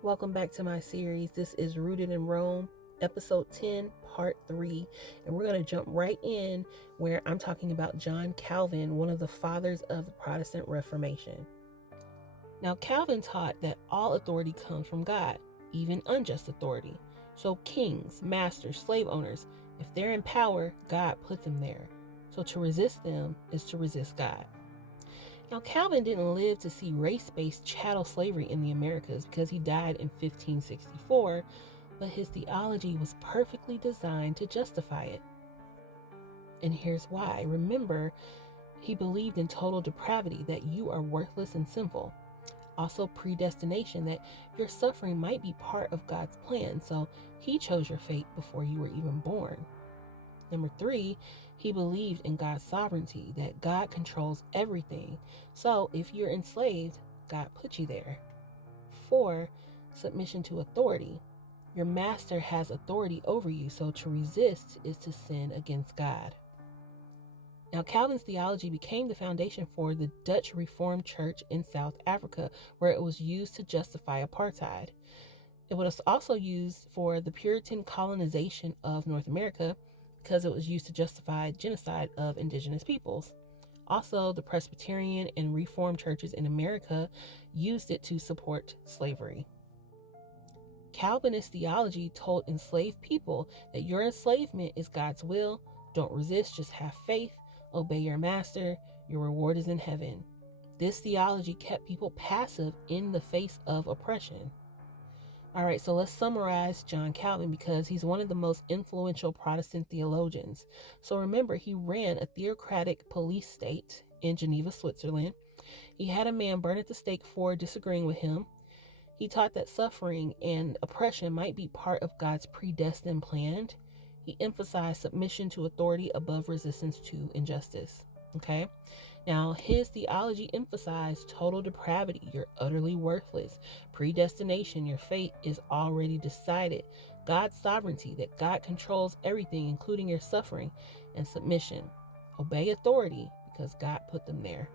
Welcome back to my series. This is Rooted in Rome, episode 10, part 3. And we're going to jump right in where I'm talking about John Calvin, one of the fathers of the Protestant Reformation. Now, Calvin taught that all authority comes from God, even unjust authority. So, kings, masters, slave owners, if they're in power, God put them there. So, to resist them is to resist God. Now, Calvin didn't live to see race-based chattel slavery in the Americas because he died in 1564, but his theology was perfectly designed to justify it. And here's why. Remember, he believed in total depravity, that you are worthless and sinful. Also, predestination, that your suffering might be part of God's plan, so he chose your fate before you were even born. Number 3, he believed in God's sovereignty, that God controls everything. So if you're enslaved, God put you there. 4, submission to authority. Your master has authority over you, so to resist is to sin against God. Now, Calvin's theology became the foundation for the Dutch Reformed Church in South Africa, where it was used to justify apartheid. It was also used for the Puritan colonization of North America, because it was used to justify genocide of indigenous peoples. Also, the Presbyterian and Reformed churches in America used it to support slavery. Calvinist theology told enslaved people that your enslavement is God's will. Don't resist, just have faith, obey your master, your reward is in heaven. This theology kept people passive in the face of oppression. All right, so let's summarize John Calvin because he's one of the most influential Protestant theologians. So remember, he ran a theocratic police state in Geneva, Switzerland. He had a man burned at the stake for disagreeing with him. He taught that suffering and oppression might be part of God's predestined plan. He emphasized submission to authority above resistance to injustice. Okay? Now, his theology emphasized total depravity. You're utterly worthless. Predestination, your fate is already decided. God's sovereignty, that God controls everything, including your suffering, and submission. Obey authority because God put them there.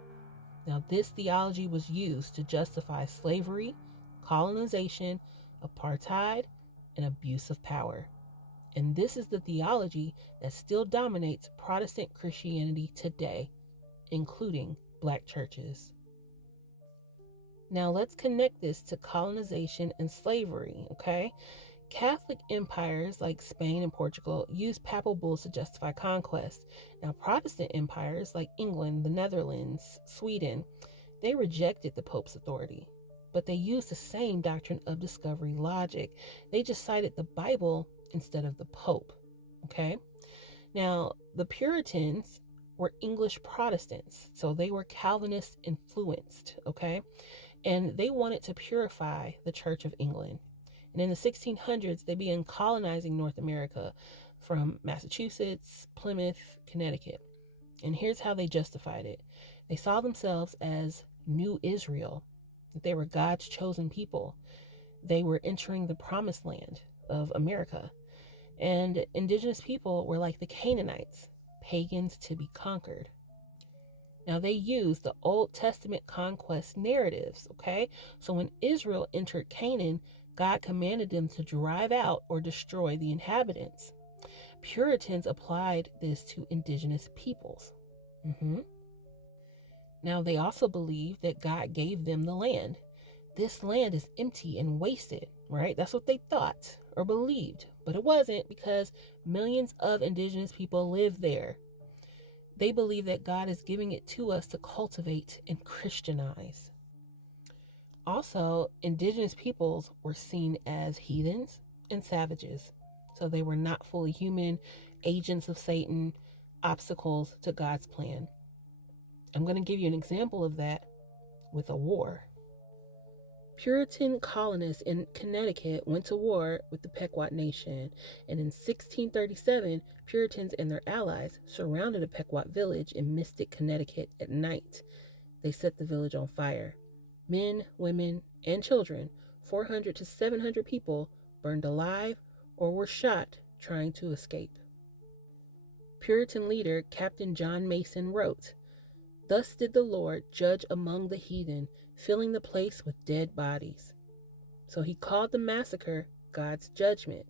Now, this theology was used to justify slavery, colonization, apartheid, and abuse of power. And this is the theology that still dominates Protestant Christianity today, including Black churches. Now let's connect this to colonization and slavery, okay? Catholic empires like Spain and Portugal used papal bulls to justify conquest. Now Protestant empires like England, the Netherlands, Sweden, they rejected the Pope's authority, but they used the same doctrine of discovery logic. They just cited the Bible instead of the Pope, okay? Now, the Puritans were English Protestants, so they were Calvinist influenced, okay? And they wanted to purify the Church of England. And in the 1600s, they began colonizing North America from Massachusetts, Plymouth, Connecticut. And here's how they justified it. They saw themselves as New Israel, that they were God's chosen people. They were entering the promised land of America. And indigenous people were like the Canaanites, pagans to be conquered. Now, they used the Old Testament conquest narratives, okay? So when Israel entered Canaan, God commanded them to drive out or destroy the inhabitants. Puritans applied this to indigenous peoples. Now, they also believed that God gave them the land. This land is empty and wasted, right? That's what they thought or believed, but it wasn't, because millions of indigenous people live there. They believe that God is giving it to us to cultivate and Christianize. Also, indigenous peoples were seen as heathens and savages. So they were not fully human, agents of Satan, obstacles to God's plan. I'm going to give you an example of that with a war. Puritan colonists in Connecticut went to war with the Pequot Nation, and in 1637, Puritans and their allies surrounded a Pequot village in Mystic, Connecticut at night. They set the village on fire. Men, women, and children, 400 to 700 people, burned alive or were shot trying to escape. Puritan leader Captain John Mason wrote, "Thus did the Lord judge among the heathen, filling the place with dead bodies." So he called the massacre God's judgment.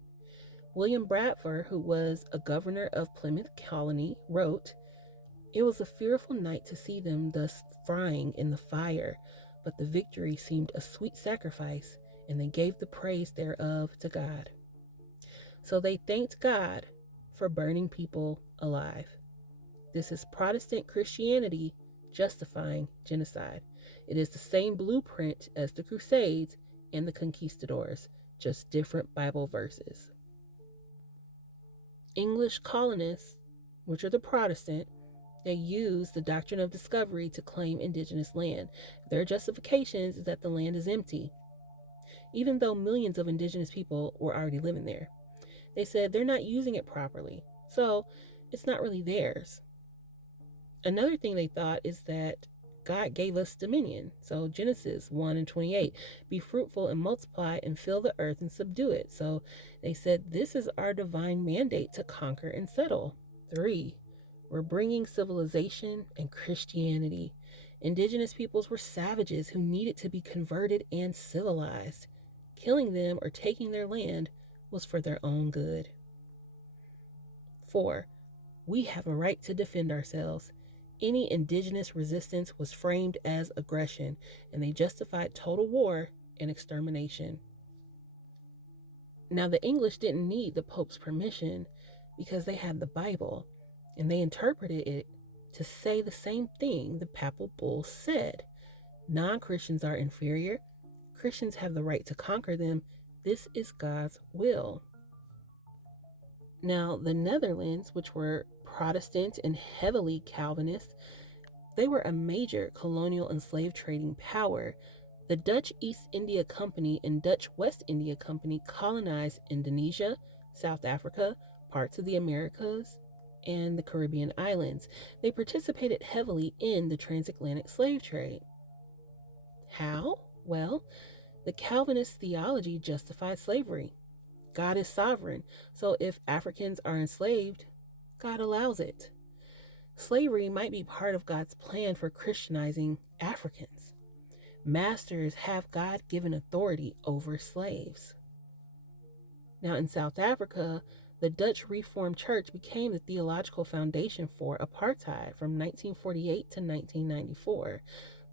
William Bradford, who was a governor of Plymouth Colony, wrote, "It was a fearful night to see them thus frying in the fire, but the victory seemed a sweet sacrifice, and they gave the praise thereof to God." So they thanked God for burning people alive. This is Protestant Christianity justifying genocide. It is the same blueprint as the Crusades and the conquistadors, just different Bible verses. English colonists, which are the Protestant, they use the doctrine of discovery to claim indigenous land. Their justifications is that the land is empty, even though millions of indigenous people were already living there. They said they're not using it properly, so it's not really theirs. Another thing they thought is that God gave us dominion. So Genesis 1 and 28, be fruitful and multiply and fill the earth and subdue it. So they said this is our divine mandate to conquer and settle. 3, we're bringing civilization and Christianity. Indigenous peoples were savages who needed to be converted and civilized. Killing them or taking their land was for their own good. 4, we have a right to defend ourselves. Any indigenous resistance was framed as aggression, and they justified total war and extermination. Now, the English didn't need the Pope's permission because they had the Bible, and they interpreted it to say the same thing the papal bull said. Non-Christians are inferior. Christians have the right to conquer them. This is God's will. Now, the Netherlands, which were Protestant and heavily Calvinist, they were a major colonial and slave trading power. The Dutch East India Company and Dutch West India Company colonized Indonesia, South Africa, parts of the Americas, and the Caribbean islands. They participated heavily in the transatlantic slave trade. How? Well, the Calvinist theology justified slavery. God is sovereign, so if Africans are enslaved, God allows it. Slavery might be part of God's plan for Christianizing Africans. Masters have God-given authority over slaves. Now, in South Africa, the Dutch Reformed Church became the theological foundation for apartheid from 1948 to 1994.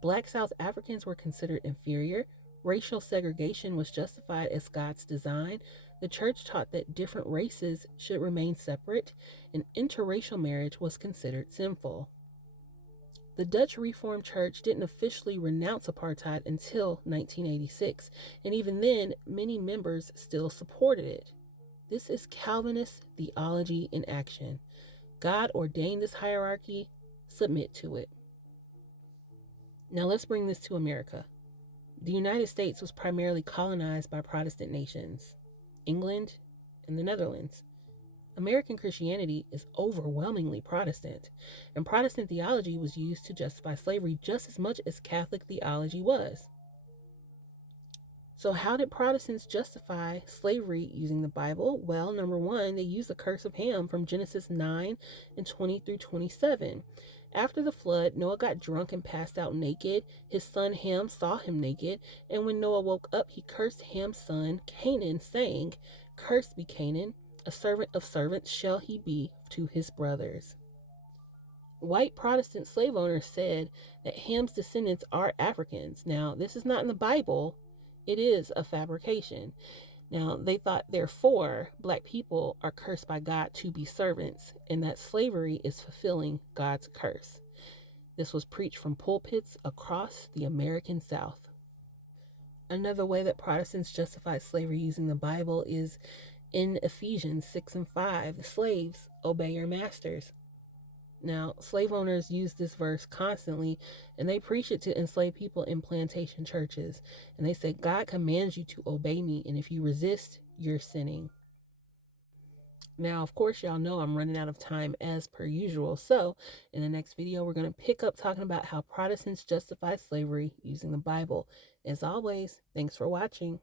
Black South Africans were considered inferior. Racial segregation was justified as God's design. The church taught that different races should remain separate, and interracial marriage was considered sinful. The Dutch Reformed Church didn't officially renounce apartheid until 1986, and even then, many members still supported it. This is Calvinist theology in action. God ordained this hierarchy, submit to it. Now let's bring this to America. The United States was primarily colonized by Protestant nations, England and the Netherlands. American Christianity is overwhelmingly Protestant, and Protestant theology was used to justify slavery just as much as Catholic theology was. So how did Protestants justify slavery using the Bible? Well, number one, they used the curse of Ham from Genesis 9 and 20 through 27. After the flood, Noah got drunk and passed out naked. His son Ham saw him naked, and when Noah woke up, he cursed Ham's son Canaan, saying, "Cursed be Canaan, a servant of servants shall he be to his brothers." White Protestant slave owners said that Ham's descendants are Africans. Now, this is not in the Bible. It is a fabrication. Now, they thought, therefore, black people are cursed by God to be servants, and that slavery is fulfilling God's curse. This was preached from pulpits across the American South. Another way that Protestants justify slavery using the Bible is in Ephesians 6 and 5. Slaves, obey your masters. Now, slave owners use this verse constantly, and they preach it to enslaved people in plantation churches. And they say, God commands you to obey me, and if you resist, you're sinning. Now, of course, y'all know I'm running out of time as per usual. So, in the next video, we're going to pick up talking about how Protestants justify slavery using the Bible. As always, thanks for watching.